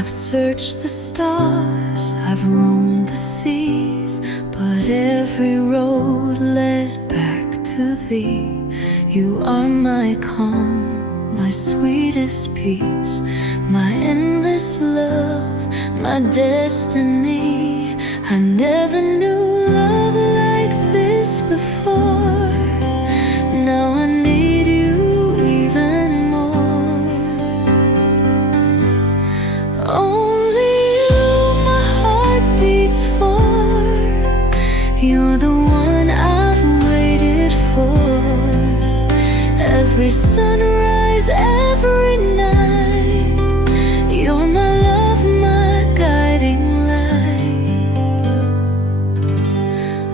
I've searched the stars, I've roamed the seas, but every road led back to thee. You are my calm, my sweetest peace, my endless love, my destiny. I never knew love like this before. Now I need you even more. Only you my heart beats for. You're the one I've waited for. Every sunrise, every night, you're my love, my guiding light.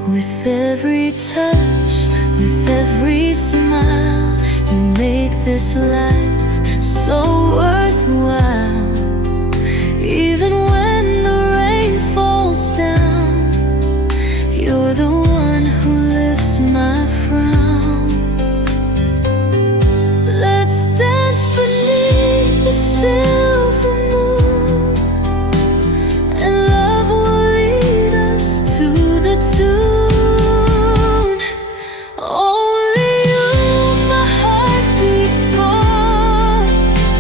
With every touch, with every smile, you make this life so worthwhile. Even when the rain falls down, you're the one who lifts my frown. Let's dance beneath the silver moon, and love will lead us to the tune. Only you my heart beats for.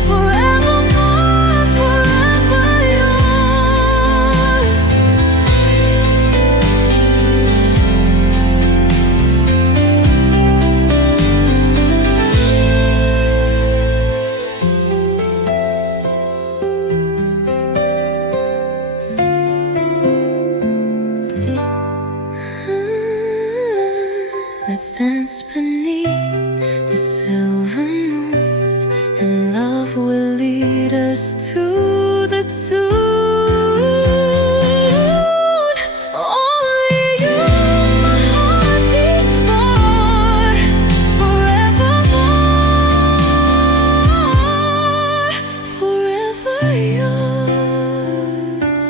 Forevermore, forever yours. Let's dance beneath the silver moon, and love will lead us to the tune. Only you my heart beats for. Forevermore, forever yours.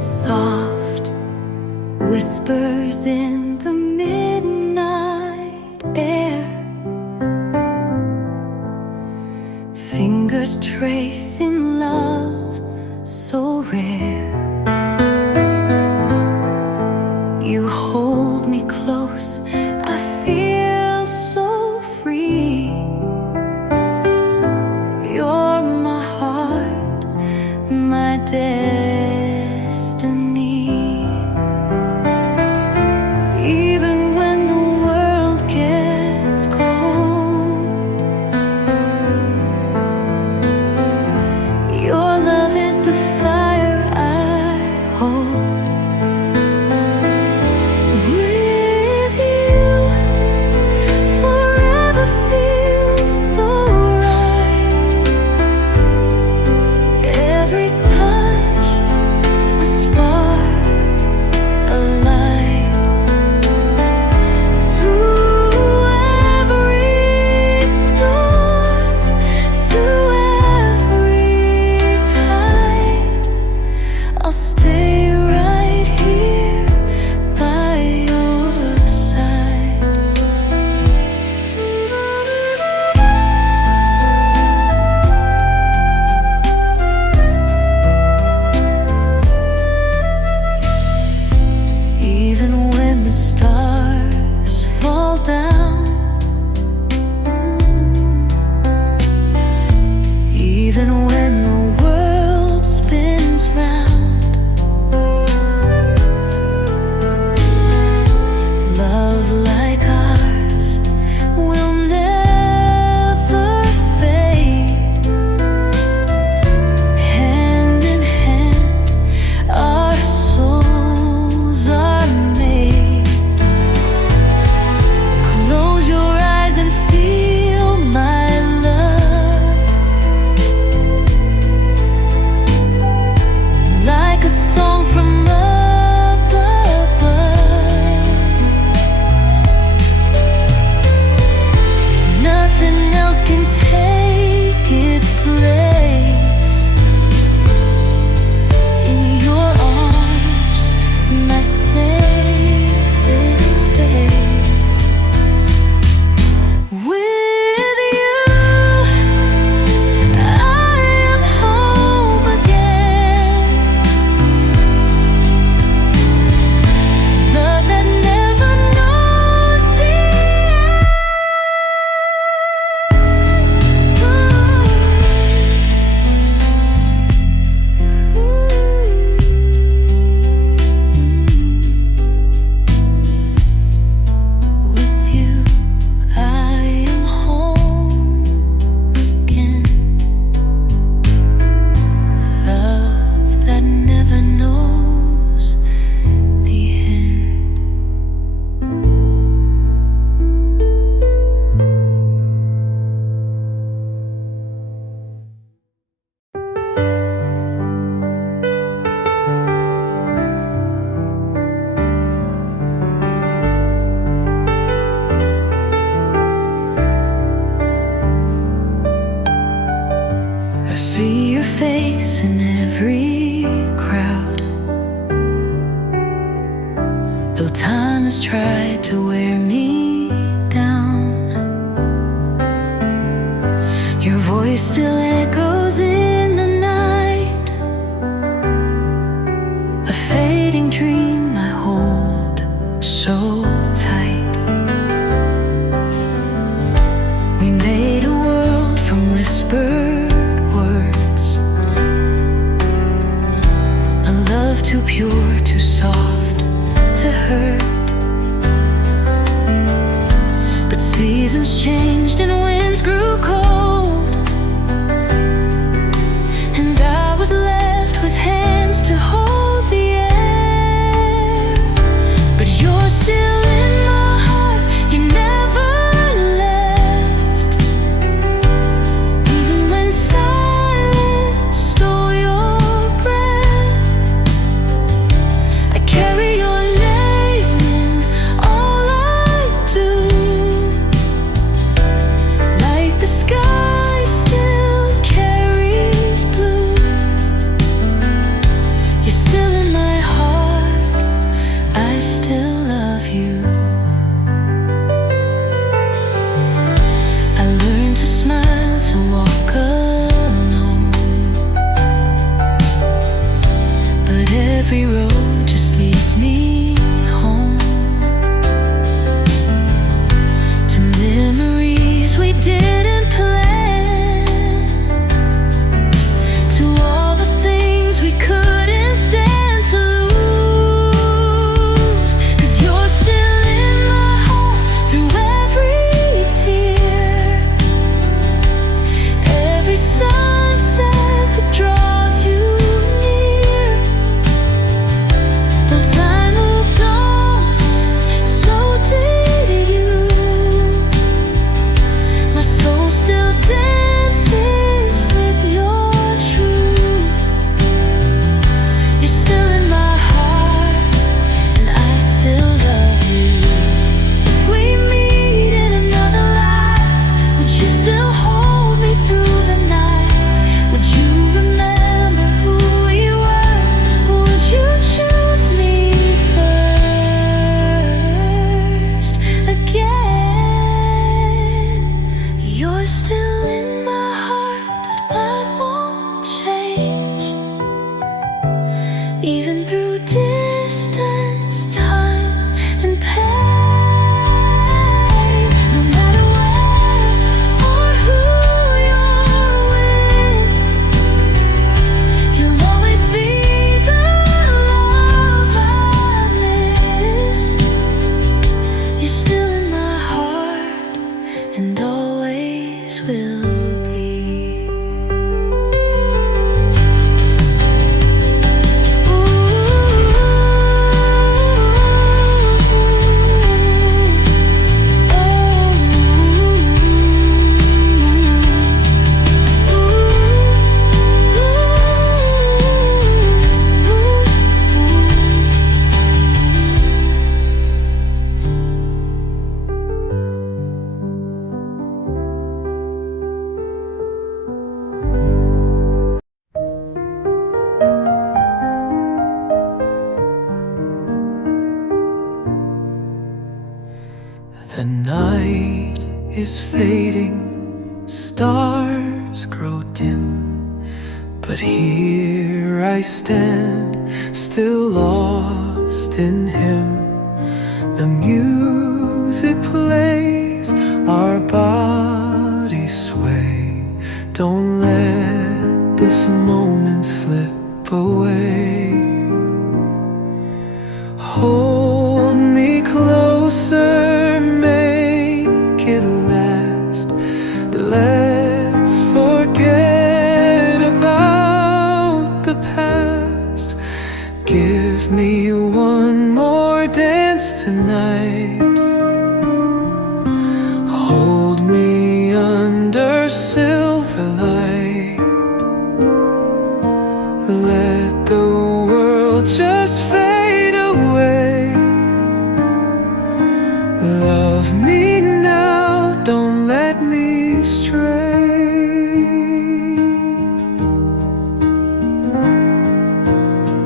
Soft whispers in the midnight air, fingers tracing love so rare. You hold me close, I feel so free. You're my heart, my destiny. Even wear me down. Your voice still echoes in the night, a fading dream I hold so tight. We made a world from whispered words, a love too pure, too soft to hurt. But seasons changed and winds grew cold, and I was left with hands to hold the air. But you're still in my heart, you never left. Even when silence stole your breath, I carry your name in all I do. Like the sky still carries blue, you're still in my heart, I still love you. I learned to smile, to walk alone, but every road just leads me home, to memories we didn't plan, to all the things we couldn't stand to lose. 'Cause you're still in my heart through every tear, every sunset that draws you near. Though time moved on, so did you. My soul still dances with your truth. You're still in my heart, and I still love you. If we meet in another life, would you still hold me through the night? Would you remember who you were? Or would you choose me first again? You're still in my heart, that won't change. Even through distance, time, and pain. No matter where or who you're with, you'll always be the love I miss. You're still in my heart, and always will be. The night is fading, stars grow dim, but here I stand, still lost in him. The music plays, our bodies sway. Don't let this moment slip away. Hold me closer, make it last. Let's forget about the past. Give me one more dance tonight. Hold me under silver light. Let the world just fade away. Love me now, don't let me stray.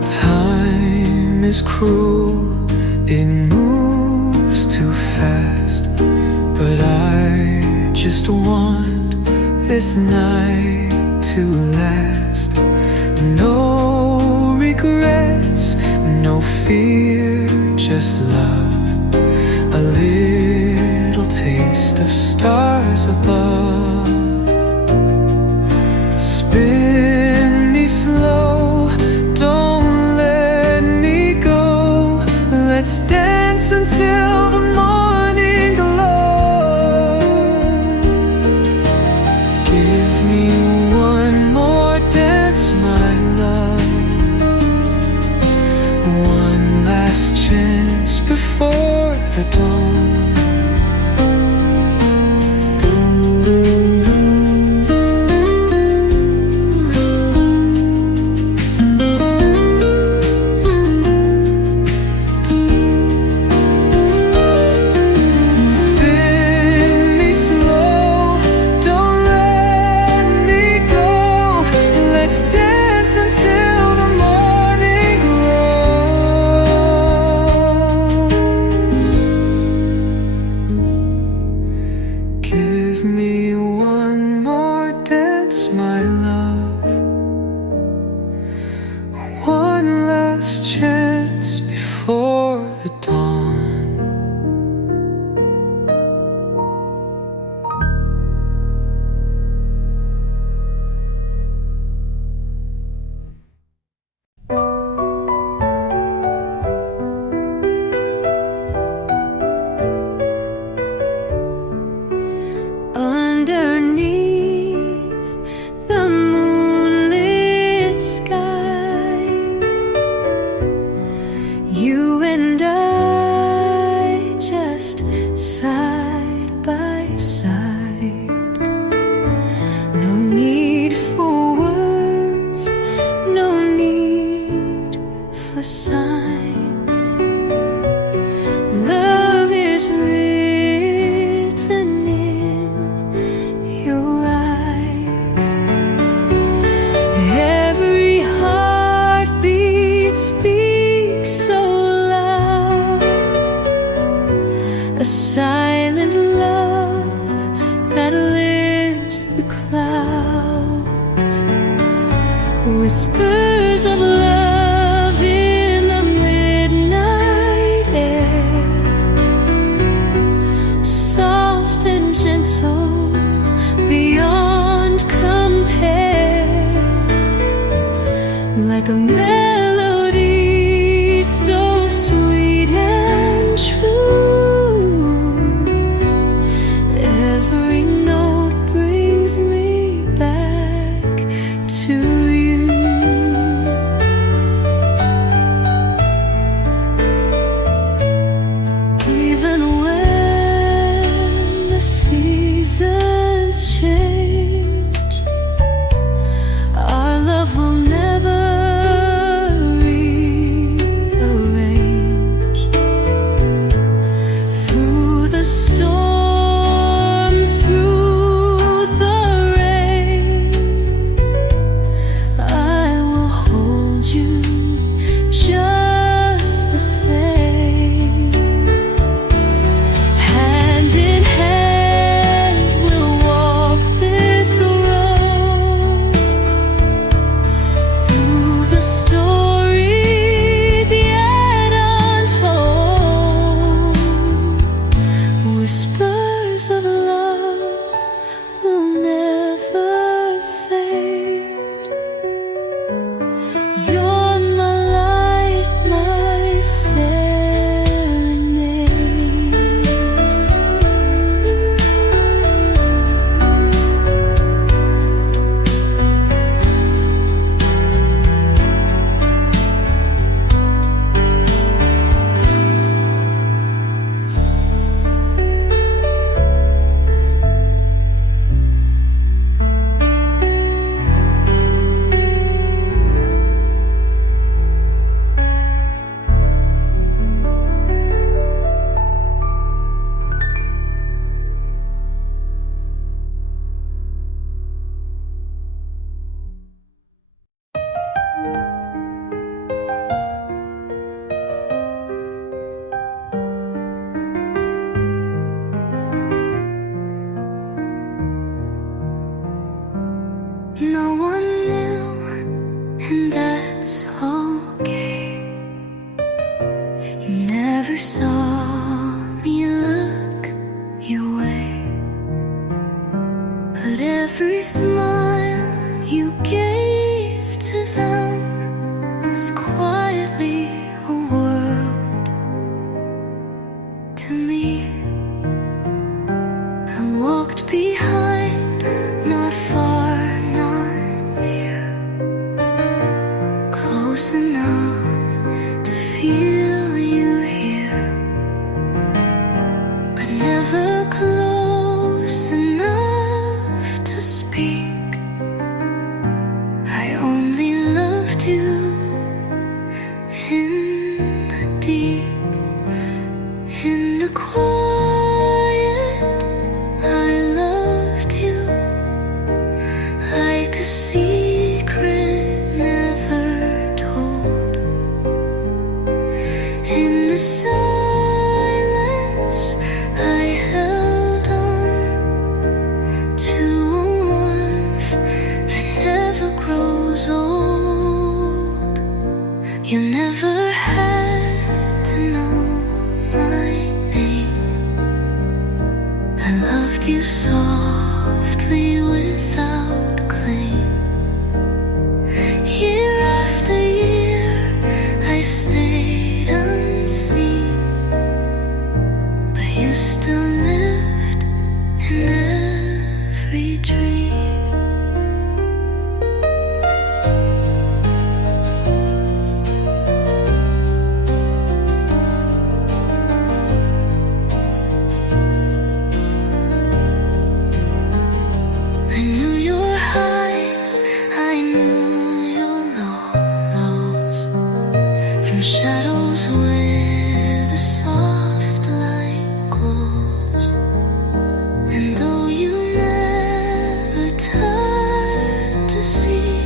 Time is cruel, it moves too fast. fast, but I just want this night to last. No regrets, no fear, just love. A little taste of stars above. Spin me slow, don't let me go. Let's dance until the morning glow. Give me one more dance, my love. One last chance before the dawn. Whispers of love in the midnight air, soft and gentle beyond compare, like a melody so sweet and true. Every note deep. I walked behind, not far, not near, close enough to feel you here, but never close enough to speak. I only loved you in the deep, in the quiet. I loved you like a secret never told. In the silence, I held on to a warmth that never grows old. You never had to know my name. I loved you softly without claim. Year after year, I stayed unseen, but you still lived in every dream. I knew your highs, I knew your lows, from shadows where the soft light glows. And though you never turned to see,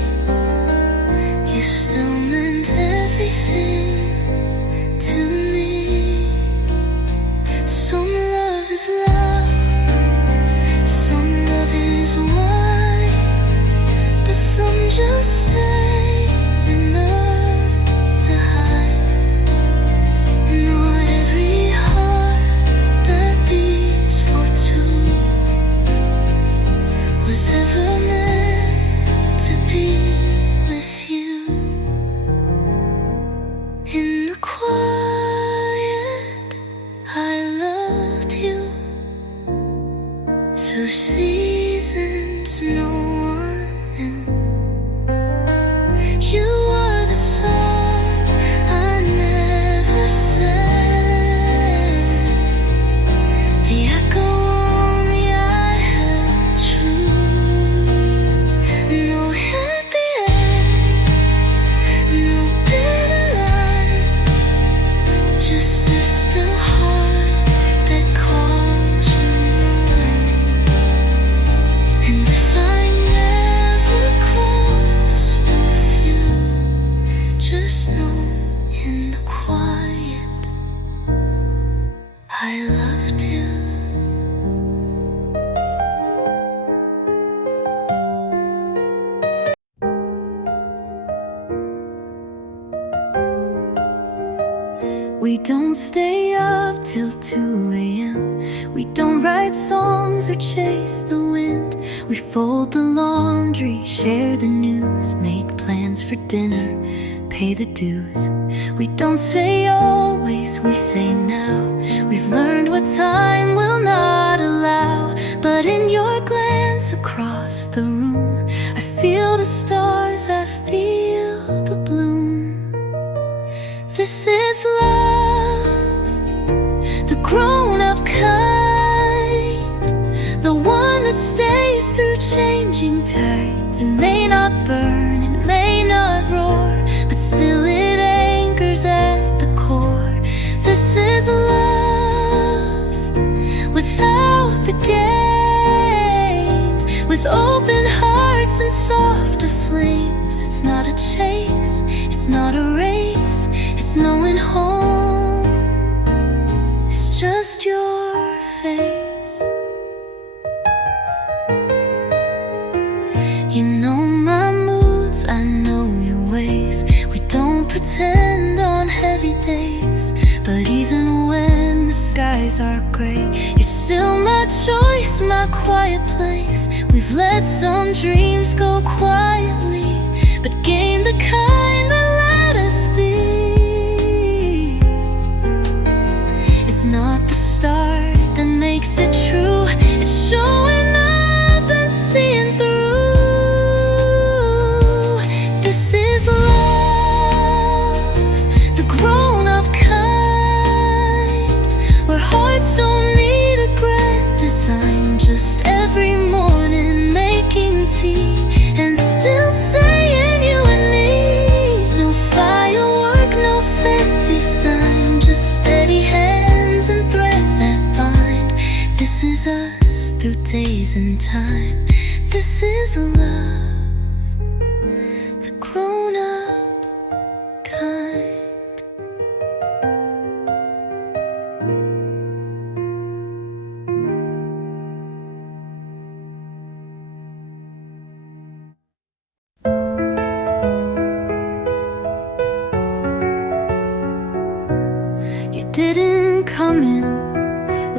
you still meant everything to me. Some love is love, some love is wine, but some just stay and learn to hide. Not every heart that beats for two was ever meant to be with you. In the quiet, I loved you through seasons no one knew. You were the song I never sang, the echo only I held true. No happy end, no bitter line, just this still heart that called you mine. And if I never cross your view, just know in the quiet, I loved you. We don't stay up till 2 a.m. We don't write songs or chase the wind. We fold the laundry, share the news, make plans for dinner, pay the dues. We don't say always, we say now. We've learned what time will not allow. But in your glance across the room, I feel the stars, I feel the bloom. This is love, the grown-up kind, the one that stays through changing tides. It may not burn, it may not roar, but still it anchors at the core. This is love without the games, with open hearts and softer flames. It's not a chase, it's not a race, it's knowing home is just your face. You know my moods, I know your ways. We don't pretend on heavy days, but even when the skies are gray, you're still my choice, my quiet place. We've let some dreams go quietly, but gained the kind that let us be. It's not the stars passes us through days and time. This is a love, the grown-up kind. You didn't come in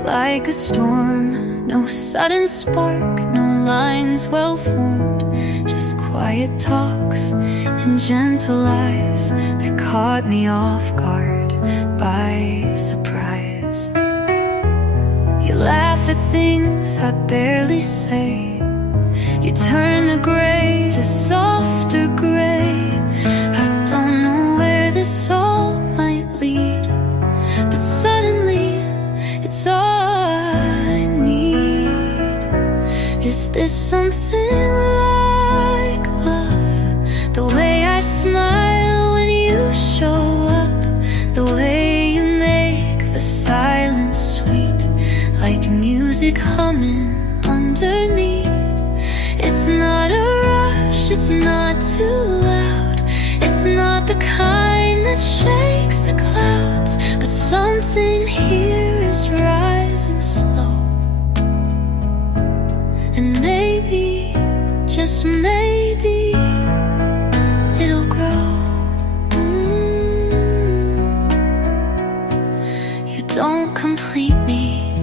like a storm, no sudden spark, no lines well formed, just quiet talks and gentle eyes that caught me off guard by surprise. You laugh at things I barely say, you turn the gray to softer gray. I don't know where this all might lead, but suddenly it's all I need. Is this something like love? The way I smile when you show up, the way you make the silence sweet, like music humming underneath. It's not a rush, it's not too loud, it's not the kind that shakes the clouds, but something here is rising slow. And maybe, just maybe, it'll grow. You don't complete me,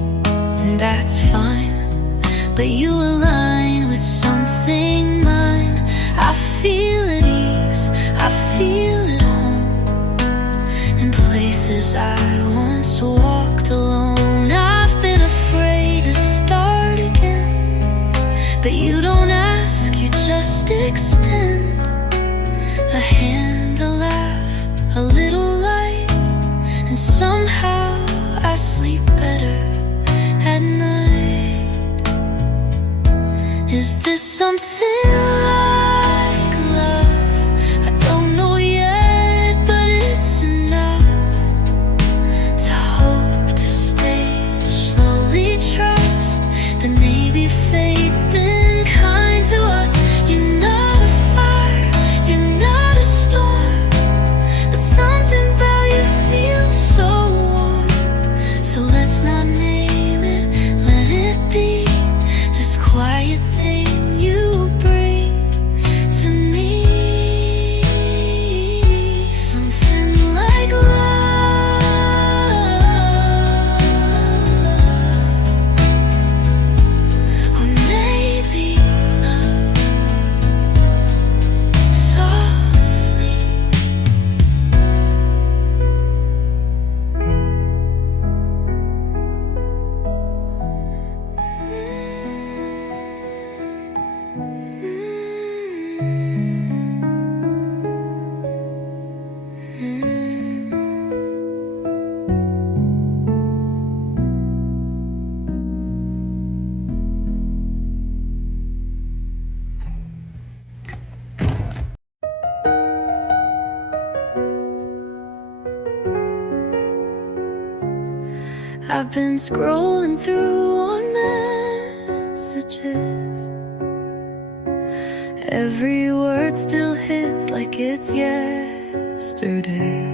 and that's fine, but you align with something mine. I feel at ease, I feel at home, in places I once walked alone. I've been afraid to start again, but you don't ask, you just extend a hand, a laugh, a little light, and somehow I sleep better at night. Is this something like love? I don't know yet, but it's enough to hope, to stay, to slowly trust that maybe fate's been kind to us. You're not a fire, you're not a storm, but something about you feels so warm. So let's not name it, let it be this quiet thing you bring to me. Something like love, or maybe love, softly. I've been scrolling through our messages. Every word still hits like it's yesterday.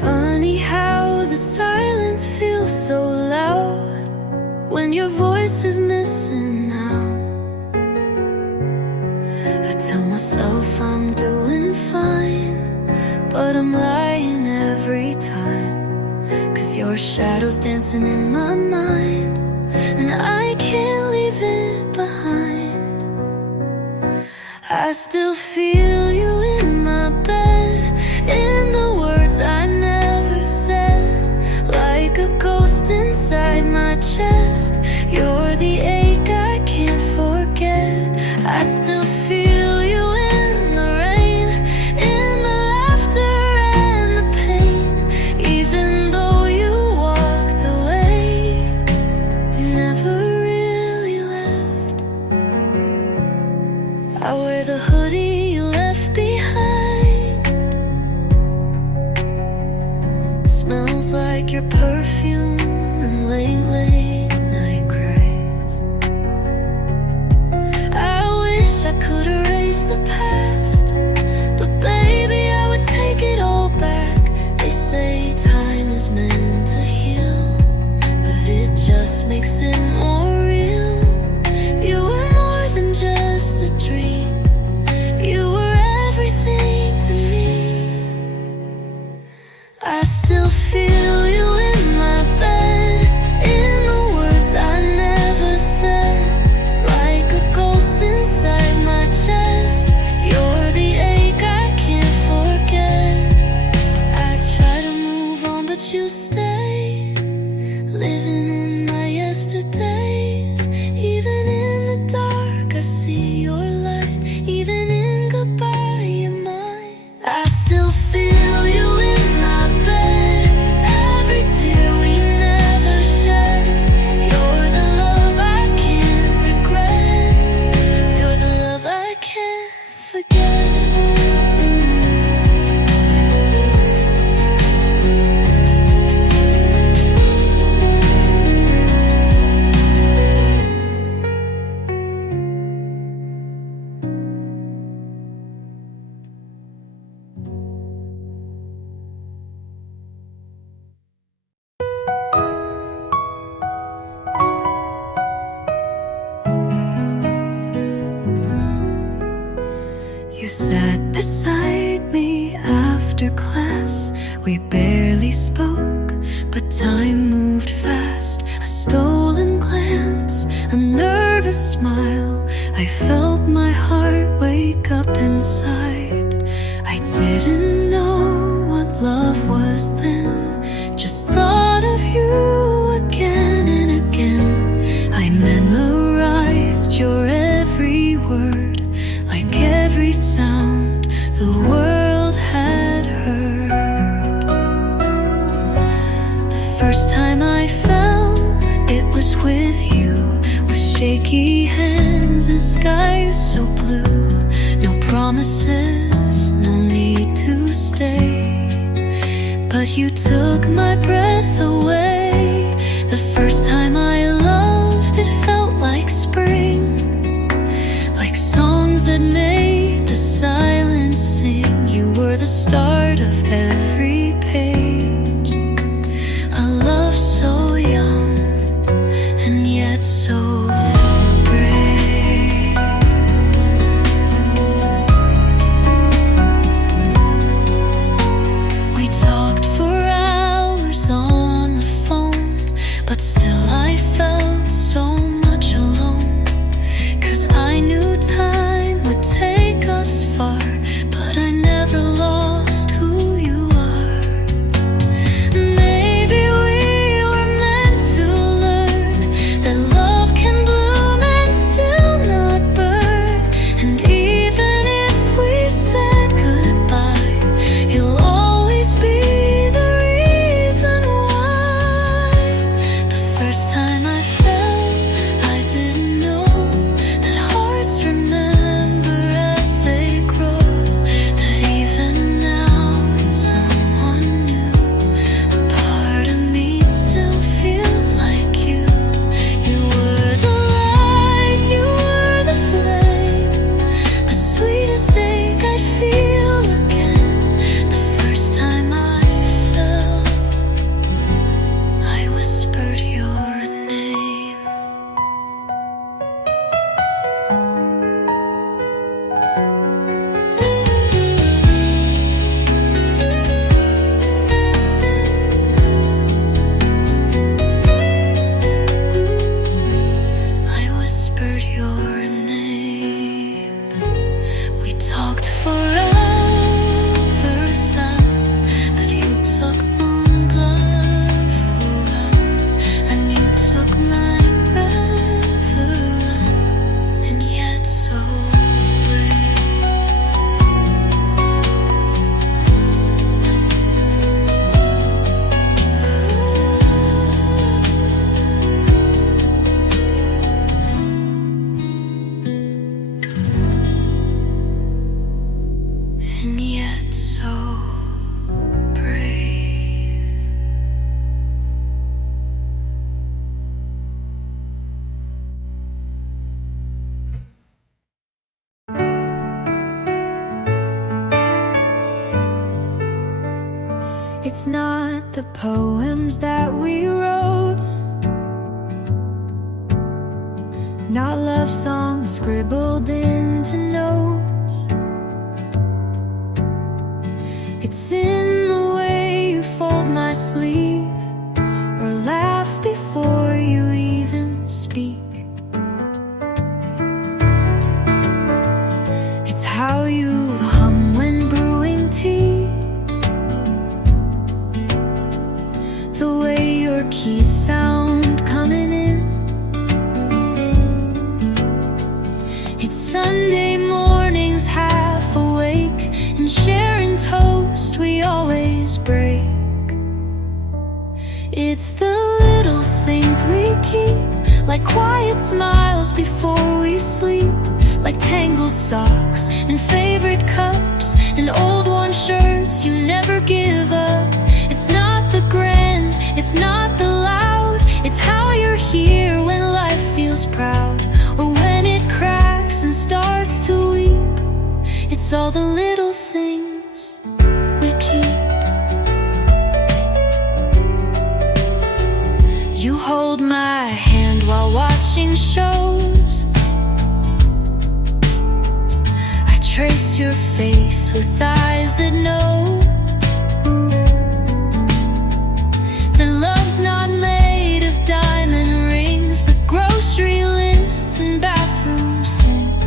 Funny how the silence feels so loud when your voice is missing now. I tell myself I'm doing fine, but I'm lying every time, 'cause your shadow's dancing in my mind, and I can't leave it behind. I still feel you in my bed, in the words I never said, like a ghost inside my chest. You're the ache I can't forget. I still feel you in the rain, in the laughter and the pain, even though you walked away, never really left. I wear the hoodie you left behind, smells like your perfume I felt my heart wake up inside. I didn't know what love was then, just thought of you again and again. I memorized your every word, like every sound the world had heard. The first time I fell, it was with you, with shaky hands and skies so blue. No promises, no need to stay, but you took my breath away. The first time I loved, it felt like spring, like songs that made the silence sing. You were the start of every page, a love so young and yet so brave. We talked for hours on the phone, but still I felt so much alone. 'Cause I knew time would take us far, but I never lost who you are. Maybe we were meant to learn that love can bloom and still not burn. And even if we said goodbye, you'll always be the reason why. The first time I fell, I didn't know that hearts remember as they grow, that even now in someone new, a part of me still feels like you. You were the light, you were the flame, the sweetest ache I'd feel again. The first time I fell, I whispered your name. I whispered your name. We talked for hours, but you took my breath around, and you took my breath around, and yet so brave. And yet so brave. It's not the poems that we wrote, not love songs scribbled into notes. It's in the way you fold my sleeve, or laugh before you even speak. It's how you hum when brewing tea, the way your keys sound coming in. It's Sunday mornings half awake and sharing toast we always break. It's the little things we keep, like quiet smiles before we sleep, like tangled socks and favorite cups and old worn shirts you never give up. It's not the grand, it's not the loud, it's how you're here when life feels proud, or when it cracks and starts to weep. It's all the little things we keep. You hold my hand while watching shows. I trace your face with eyes that know that love's not made of diamond rings, but grocery lists and bathroom sinks.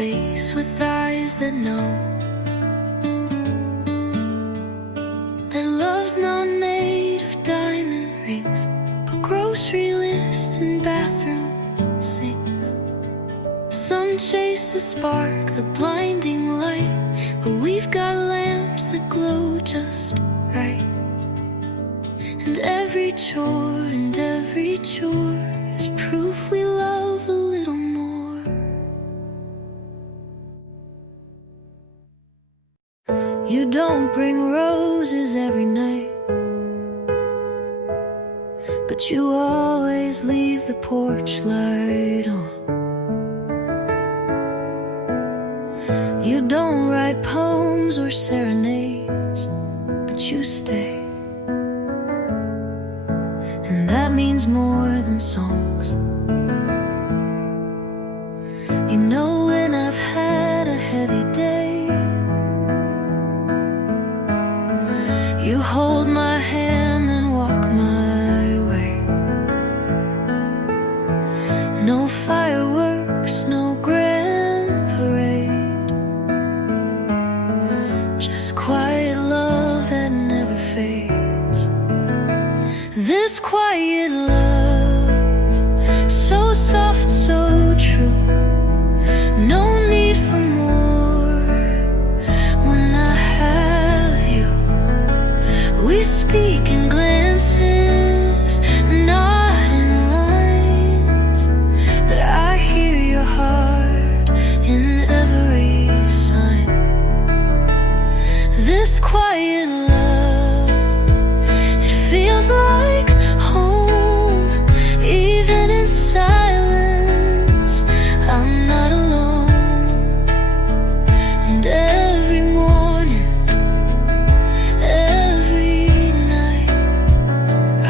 face with eyes that know that love's not made of diamond rings, but grocery lists and bathroom sinks. Some chase the spark, the blinding light, but we've got lamps that glow just right. And every chore is proof we love a little more. You don't bring roses every night, but you always leave the porch light on. You don't write poems or serenades, but you stay. And that means more than songs. You know when I've had a heavy day, you hold my hand and walk my way. No fireworks, no grand parade, just quiet love that never fades. This quiet love, so soft, so true. No need for more. When I have you, we speak in glances, not in lines, but I hear your heart in every sign. This quiet love, it feels like home, even in silence. I'm not alone. And every morning, every night,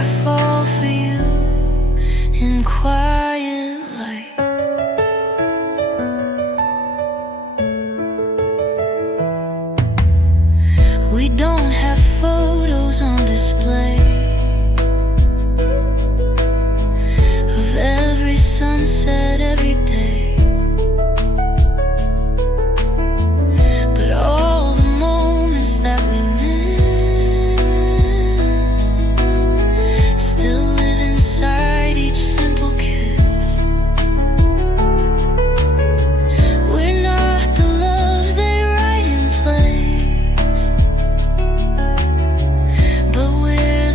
I fall for you in quiet light. We don't have photos on display of every sunset every day, but all the moments that we miss still live inside each simple kiss. We're not the love they write in plays, but we're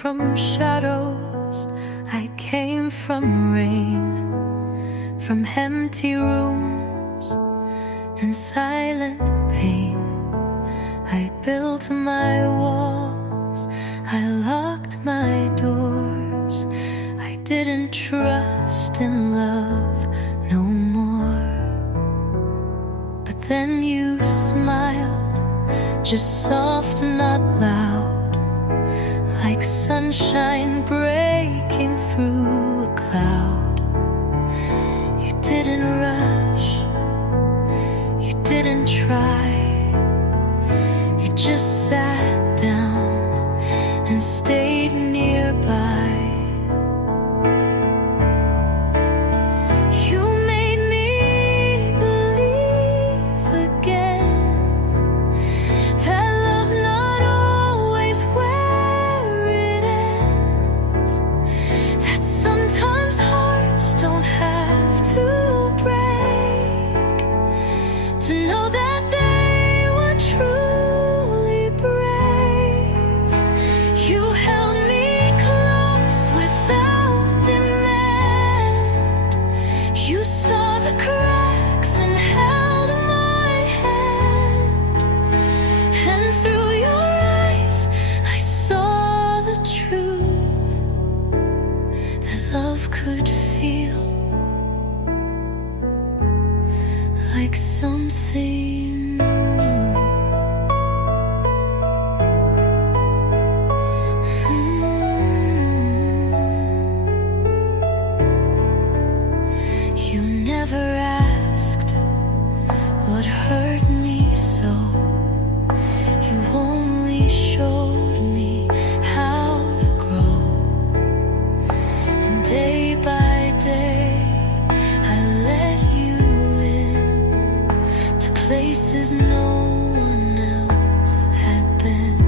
from shadows, I came from rain, from empty rooms and silent pain. I built my walls, I locked my doors. I didn't trust in love no more. But then you smiled, just soft, not loud, like sunshine breaking through a cloud. You didn't rush, you didn't try, you just sat down and stayed nearby. Like something new. You never asked what hurt me so. You only showed me how to grow. And day by day places no one else had been.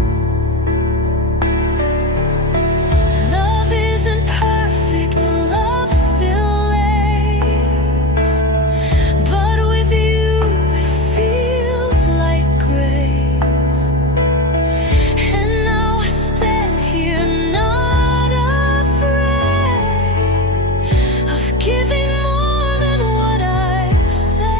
Love isn't perfect, love still aches, but with you it feels like grace. And now I stand here not afraid of giving more than what I've said.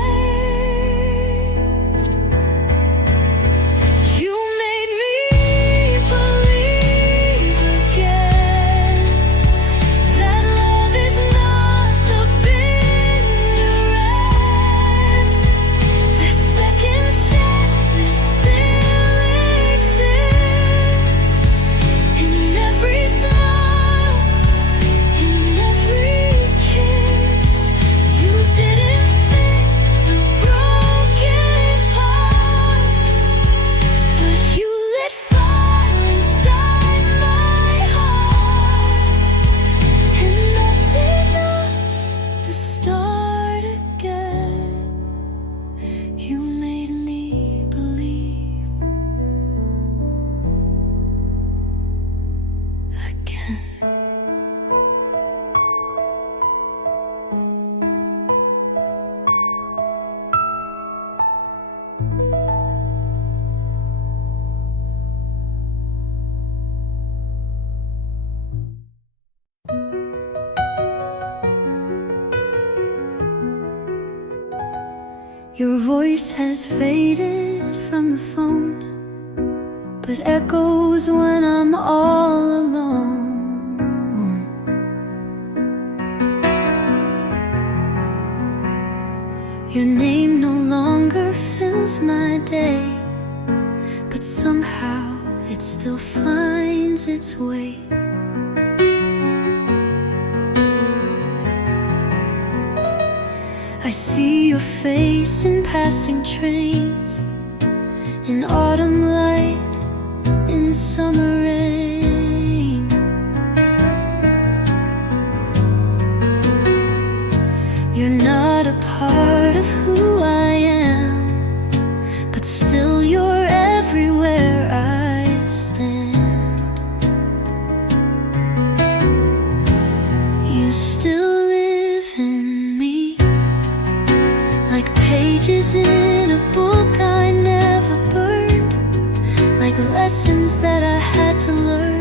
Your voice has faded from the phone, but echoes when I'm all alone. Your name no longer fills my day, but somehow it still finds its way. I see your face in passing trains, in autumn light, in summer rain. You're not a part of who I am, but still you're everywhere I stand. You still live in me, like pages in a book I never burned, like lessons that I had to learn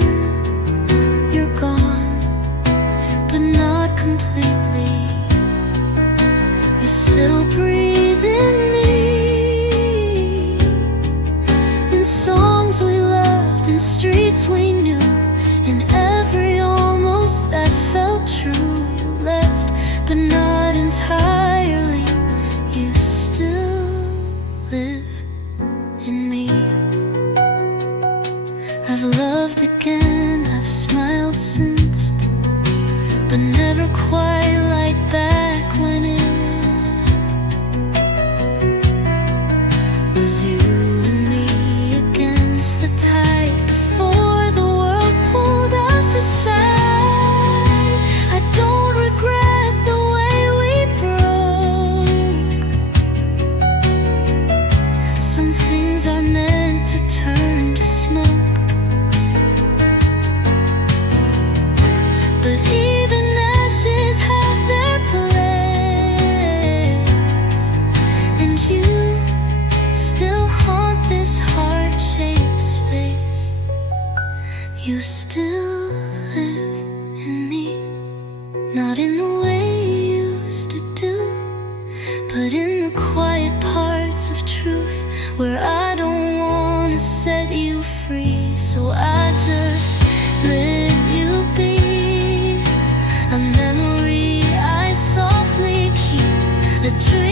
still breathe in me. In songs we loved, in streets we knew, in every almost that felt true. You left, but not entirely. You still live in me. I've loved again, I've smiled since, but never quite like back when it was you and me against the tide before the world pulled us aside. I don't regret the way we broke. Some things are meant to turn to smoke. But even ashes have their place, and you still haunt this heart-shaped space. You still live in me, not in the way you used to do, but in the quiet parts of truth where I don't wanna set you free. So I just let you be, a memory I softly keep, a dream